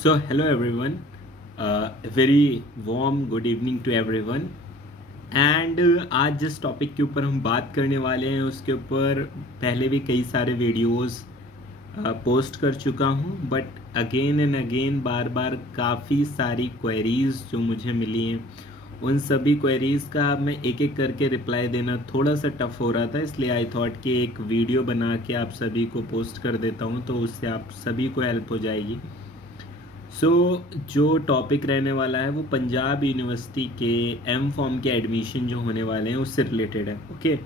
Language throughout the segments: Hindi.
So, hello everyone. A very warm good evening to everyone. And आज जिस टॉपिक के ऊपर हम बात करने वाले हैं उसके ऊपर पहले भी कई सारे वीडियोस पोस्ट कर चुका हूं, बट अगेन एंड अगेन बार बार काफ़ी सारी क्वेरीज जो मुझे मिली हैं उन सभी क्वेरीज का मैं एक एक करके रिप्लाई देना थोड़ा सा टफ हो रहा था, इसलिए आई थॉट कि एक वीडियो बना के आप सभी को पोस्ट कर देता हूं तो उससे आप सभी को हेल्प हो जाएगी। जो टॉपिक रहने वाला है वो पंजाब यूनिवर्सिटी के एम फॉर्म के एडमिशन जो होने वाले हैं उससे रिलेटेड है। ओके,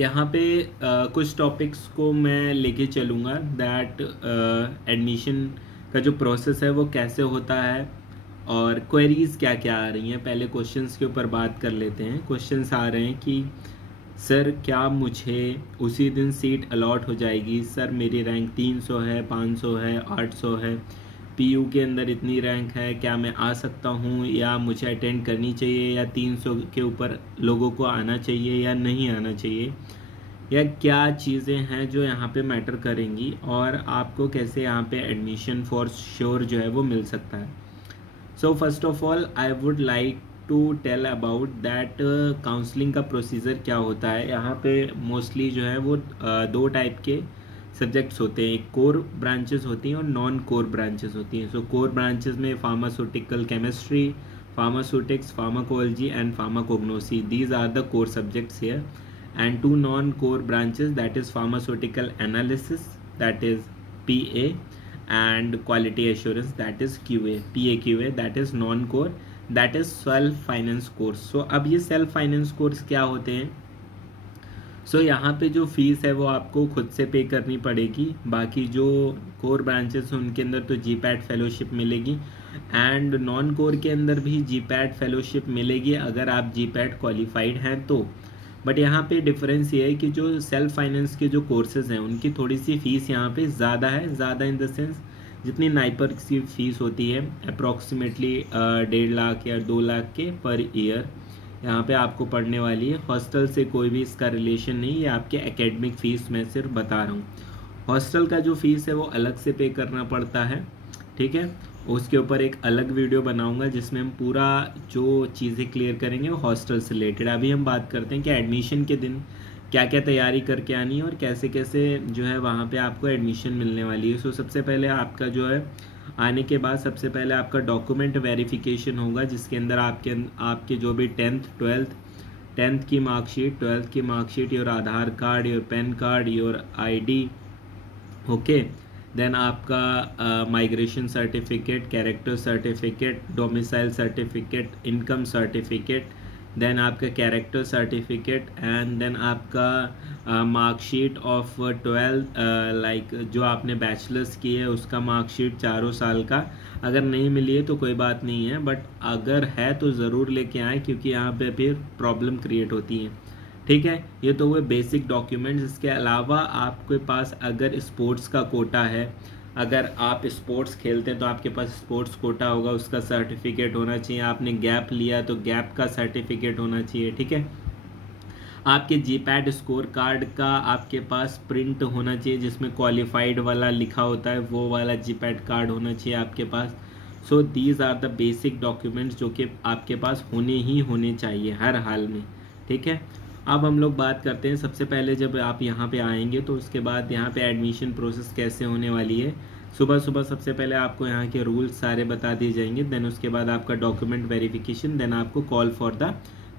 यहाँ पे कुछ टॉपिक्स को मैं लेके चलूँगा दैट एडमिशन का जो प्रोसेस है वो कैसे होता है और क्वेरीज क्या क्या आ रही हैं। पहले क्वेश्चंस के ऊपर बात कर लेते हैं। क्वेश्चंस आ रहे हैं कि सर क्या मुझे उसी दिन सीट अलॉट हो जाएगी? सर मेरी रैंक 300 है, 500 है, 800 है, पीयू के अंदर इतनी रैंक है, क्या मैं आ सकता हूँ या मुझे अटेंड करनी चाहिए या 300 के ऊपर लोगों को आना चाहिए या नहीं आना चाहिए, या क्या चीज़ें हैं जो यहाँ पे मैटर करेंगी और आपको कैसे यहाँ पे एडमिशन फॉर श्योर जो है वो मिल सकता है। So first of all I would like to tell about that counselling का प्रोसीजर क्या होता है। यहाँ पे मोस्टली जो है वो दो टाइप के सब्जेक्ट्स होते हैं, एक कोर ब्रांचेस होती हैं और नॉन कोर ब्रांचेस होती हैं। सो कोर ब्रांचेस में pharmaceutical chemistry, pharmaceutics, pharmacology and pharmacognosy, these are the core subjects here, and to non core branches that is pharmaceutical analysis that is PA and quality assurance that is QA, PAQA that is non-core, that is self finance course। so अब ये self finance course क्या होते हैं? यहाँ पे जो फीस है वो आपको खुद से पे करनी पड़ेगी। बाकी जो कोर ब्रांचेस हैं उनके अंदर तो GPAT फेलोशिप मिलेगी एंड नॉन कोर के अंदर भी GPAT फेलोशिप मिलेगी अगर आप GPAT क्वालिफाइड हैं तो। बट यहाँ पे डिफरेंस ये है कि जो सेल्फ फाइनेंस के जो कोर्सेज हैं उनकी थोड़ी सी फ़ीस यहाँ पे ज़्यादा है, ज़्यादा इन द सेंस जितनी नाइपर की फ़ीस होती है अप्रॉक्सीमेटली 1.5 लाख या 2 लाख के पर ईयर यहाँ पे आपको पढ़ने वाली है। हॉस्टल से कोई भी इसका रिलेशन नहीं, ये आपके एकेडमिक फ़ीस मैं सिर्फ बता रहा हूँ। हॉस्टल का जो फ़ीस है वो अलग से पे करना पड़ता है, ठीक है। उसके ऊपर एक अलग वीडियो बनाऊंगा जिसमें हम पूरा जो चीज़ें क्लियर करेंगे वो हॉस्टल से रिलेटेड। अभी हम बात करते हैं कि एडमिशन के दिन क्या क्या तैयारी करके आनी है और कैसे कैसे जो है वहाँ पे आपको एडमिशन मिलने वाली है। सबसे पहले आपका जो है आने के बाद सबसे पहले आपका डॉक्यूमेंट वेरिफिकेशन होगा जिसके अंदर आपके जो भी 10th की मार्कशीट, 12th की marksheet, your Aadhaar card, your PAN card, your ID, okay. Then आपका migration certificate, character certificate, domicile certificate, income certificate, then आपका कैरेक्टर सर्टिफिकेट एंड देन आपका मार्कशीट ऑफ 12 लाइक जो आपने बैचलर्स की है उसका मार्कशीट 4 साल का। अगर नहीं मिली है तो कोई बात नहीं है, बट अगर है तो ज़रूर लेके आएँ क्योंकि यहाँ पे फिर प्रॉब्लम क्रिएट होती है, ठीक है। ये तो हुए बेसिक डॉक्यूमेंट्स। इसके अलावा आपके पास अगर स्पोर्ट्स का कोटा है, अगर आप स्पोर्ट्स खेलते हैं तो आपके पास स्पोर्ट्स कोटा होगा, उसका सर्टिफिकेट होना चाहिए। आपने गैप लिया तो गैप का सर्टिफिकेट होना चाहिए, ठीक है। आपके GPAT स्कोर कार्ड का आपके पास प्रिंट होना चाहिए जिसमें क्वालिफाइड वाला लिखा होता है, वो वाला GPAT कार्ड होना चाहिए आपके पास। So these are the basic documents जो कि आपके पास होने ही होने चाहिए हर हाल में, ठीक है। अब हम लोग बात करते हैं सबसे पहले जब आप यहाँ पे आएंगे तो उसके बाद यहाँ पे एडमिशन प्रोसेस कैसे होने वाली है। सुबह सुबह सबसे पहले आपको यहाँ के रूल्स सारे बता दिए जाएंगे, देन उसके बाद आपका डॉक्यूमेंट वेरिफिकेशन, देन आपको call for the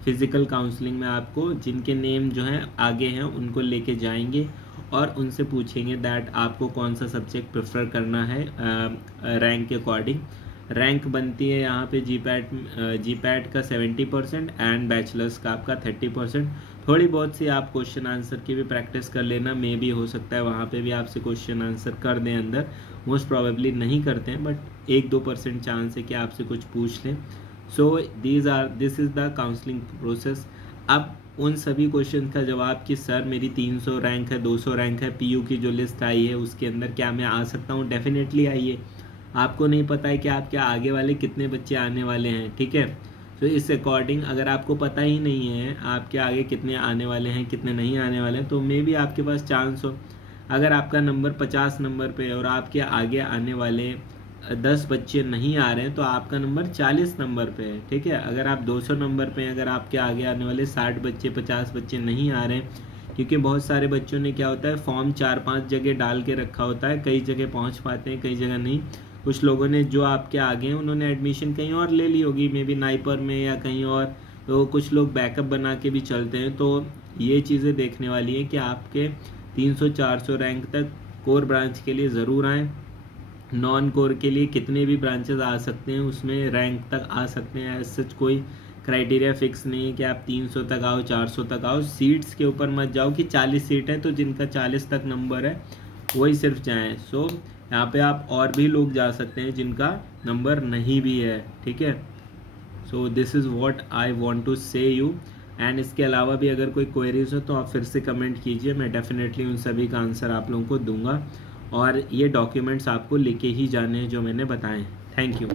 physical counselling में आपको जिनके नेम जो हैं आगे हैं उनको लेके जाएंगे और उनसे पूछेंगे दैट आपको कौन सा सब्जेक्ट प्रेफर करना है रैंक के अकॉर्डिंग। रैंक बनती है यहाँ पे GPAT का 70% एंड बैचलर्स का आपका 30%। थोड़ी बहुत सी आप क्वेश्चन आंसर की भी प्रैक्टिस कर लेना, मे भी हो सकता है वहाँ पे भी आपसे क्वेश्चन आंसर कर दें अंदर, मोस्ट प्रोबेबली नहीं करते हैं बट 1-2% चांस है कि आपसे कुछ पूछ लें। This is the counselling process. अब उन सभी क्वेश्चन का जवाब कि सर मेरी 300 रैंक है, 200 रैंक है, PU की जो लिस्ट आई है उसके अंदर क्या मैं आ सकता हूँ? डेफिनेटली आइए। आपको नहीं पता है कि आपके आगे वाले कितने बच्चे आने वाले हैं, ठीक है। तो इस अकॉर्डिंग अगर आपको पता ही नहीं है आपके आगे कितने आने वाले हैं कितने नहीं आने वाले हैं तो मे भी आपके पास चांस हो अगर आपका नंबर 50 नंबर पे है और आपके आगे आने वाले 10 बच्चे नहीं आ रहे हैं तो आपका नंबर 40 नंबर पे है, ठीक है। अगर आप 200 नंबर पे हैं, अगर आपके आगे आने वाले 60 बच्चे 50 बच्चे नहीं आ रहे हैं, क्योंकि बहुत सारे बच्चों ने क्या होता है फॉर्म 4-5 जगह डाल के रखा होता है, कई जगह पहुंच पाते हैं कई जगह नहीं। कुछ लोगों ने जो आपके आगे हैं उन्होंने एडमिशन कहीं और ले ली होगी, मे बी नाइपर में या कहीं और, तो कुछ लोग बैकअप बना के भी चलते हैं। तो ये चीज़ें देखने वाली हैं कि आपके 300-400 रैंक तक कोर ब्रांच के लिए ज़रूर आएँ। नॉन कोर के लिए कितने भी ब्रांचेस आ सकते हैं, उसमें रैंक तक आ सकते हैं। एज सच कोई क्राइटेरिया फिक्स नहीं है कि आप 300 तक आओ 400 तक आओ। सीट्स के ऊपर मत जाओ कि 40 सीट है तो जिनका 40 तक नंबर है वही सिर्फ जाएं। सो यहाँ पे आप और भी लोग जा सकते हैं जिनका नंबर नहीं भी है, ठीक है। So this is what I want to say you. And इसके अलावा भी अगर कोई क्वेरीज हो तो आप फिर से कमेंट कीजिए, मैं डेफिनेटली उन सभी का आंसर आप लोगों को दूंगा। और ये डॉक्यूमेंट्स आपको लेके ही जाने हैं जो मैंने बताए हैं। Thank you.